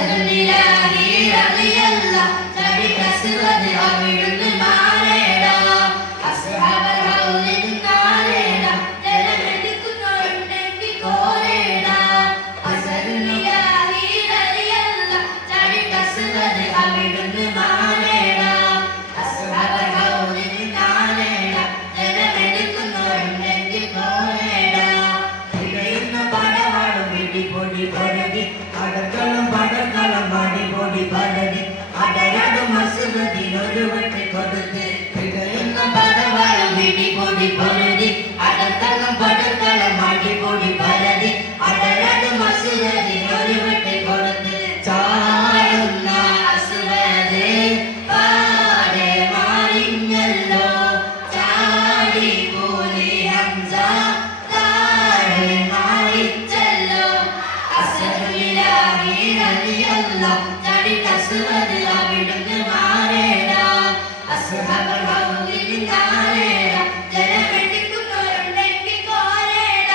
അസലുലിലാഹി റളിയല്ല ചരിതസ്വദ് അവിടുന്ന് മാറേട അസ്ഹാബൽ ഹൗലിൻ നാരേട ജലമെടുക്കുന്നവരുണ്ടെങ്കിൽ കോരേട അസലുലിലാഹി റളിയല്ല ചരിതസ്വദ് അവിടുന്ന് മാറേട അസ്ഹാബൽ ഹൗലിൻ നാരേട ജലമെടുക്കുന്നവരുണ്ടെങ്കിൽ കോരേട ഇടയുന്ന പടവാളും ഇടിപൊടി പൊടി അടക്കളം പടക്കളം മടിപൊടി പടടി അടയാടും അസുഖത്തിനൊരു വെട്ടി കൊടുത്ത് ഇടയുന്ന പടവാളും ഇടിപൊടി പൊടി അടക്കളം പടക്കളം മടിപൊടി പടടി അടയാടും അസുഖത്തിനൊരു വെട്ടി കൊടുത്ത് ചാടുന്ന അസുഖത് പാടെ മാറിഞ്ഞല്ലോ ചാടി പോലി ഹംസ താഴെ മാറിച്ചല്ലോ അസലുലിലാഹി റളിയല്ല ചരിതസ്വദ് അവിടുന്ന് മാറേട അസ്ഹാബൽ ഹൗലിൻ നാരേട ജലമെടുക്കുന്നവരുണ്ടെങ്കിൽ കോരേട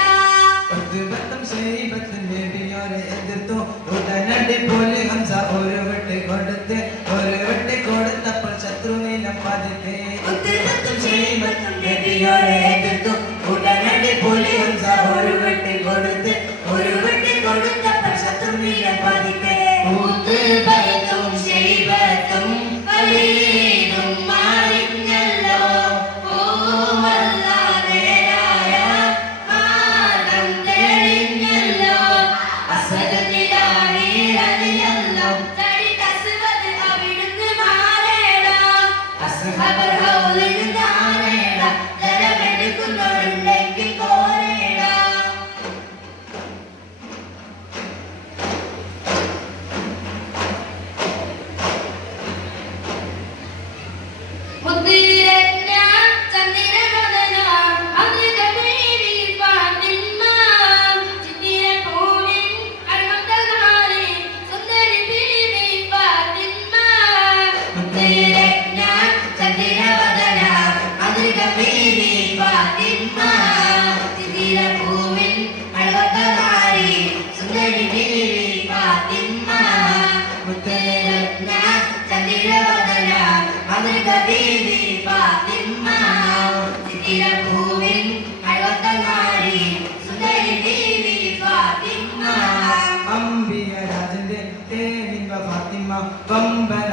ഉത്ബത്തും ശൈബത്തും നബിയോരെ എതിർത്തു ഉടനടി പോലെ ഹംസ ഒരു വെട്ടി കൊടുത്തപ്പോൾ ശത്രുവിനെ പതിത്തെ ഉത്ബത്തും ശൈബത്തും നബിയോരെ എതിർത്തു ഉടനടി പോലെ ഹംസ ഒരു വെട്ടി കൊടുത്തപ്പോൾ ശത്രുവിനെ പതിത്തെ ഉത്ബത്തും ശൈബത്തും വലീദും മാറിഞ്ഞല്ലോ പൂവല്ല നേരായ മാർഗം തെളിഞ്ഞല്ലോ അസലുലിലാഹി റളിയല്ല ചരിതസ്വദ് അവിടുന്ന് മാറേട അസ്ഹാബൽ ഹൗലിൻ നാരേട ജലമെടുക്കുന്നവരുണ്ടെങ്കിൽ കോരേട മുദ്ദിരഞ്ഞ ചന്ദ്രവദന അമൃതമേരി ഫാത്തിമ ചിത്തിരപ്പൂവിൻ അഴകന്തകാരി സുന്ദരി ബീവി ഫാത്തിമ മുദ്ദിരഞ്ഞ ചന്ദ്രവദന അമൃതമേരി ഫാത്തിമ ചിത്തിരപ്പൂവിൻ അഴകന്തകാരി സുന്ദരി ബീവി ഫാത്തിമ മുദ്ദിരഞ്ഞ ചന്ദ്രവദന അമൃതദേവി ഫാത്തിമ ചിത്തിരപ്പൂവിൻ അഴകത്തങ്ങാടി സുന്ദരി ദേവി ഫാത്തിമ അംബിയ രാജന്റെ തേനിൻവ ഫാത്തിമ പമ്പര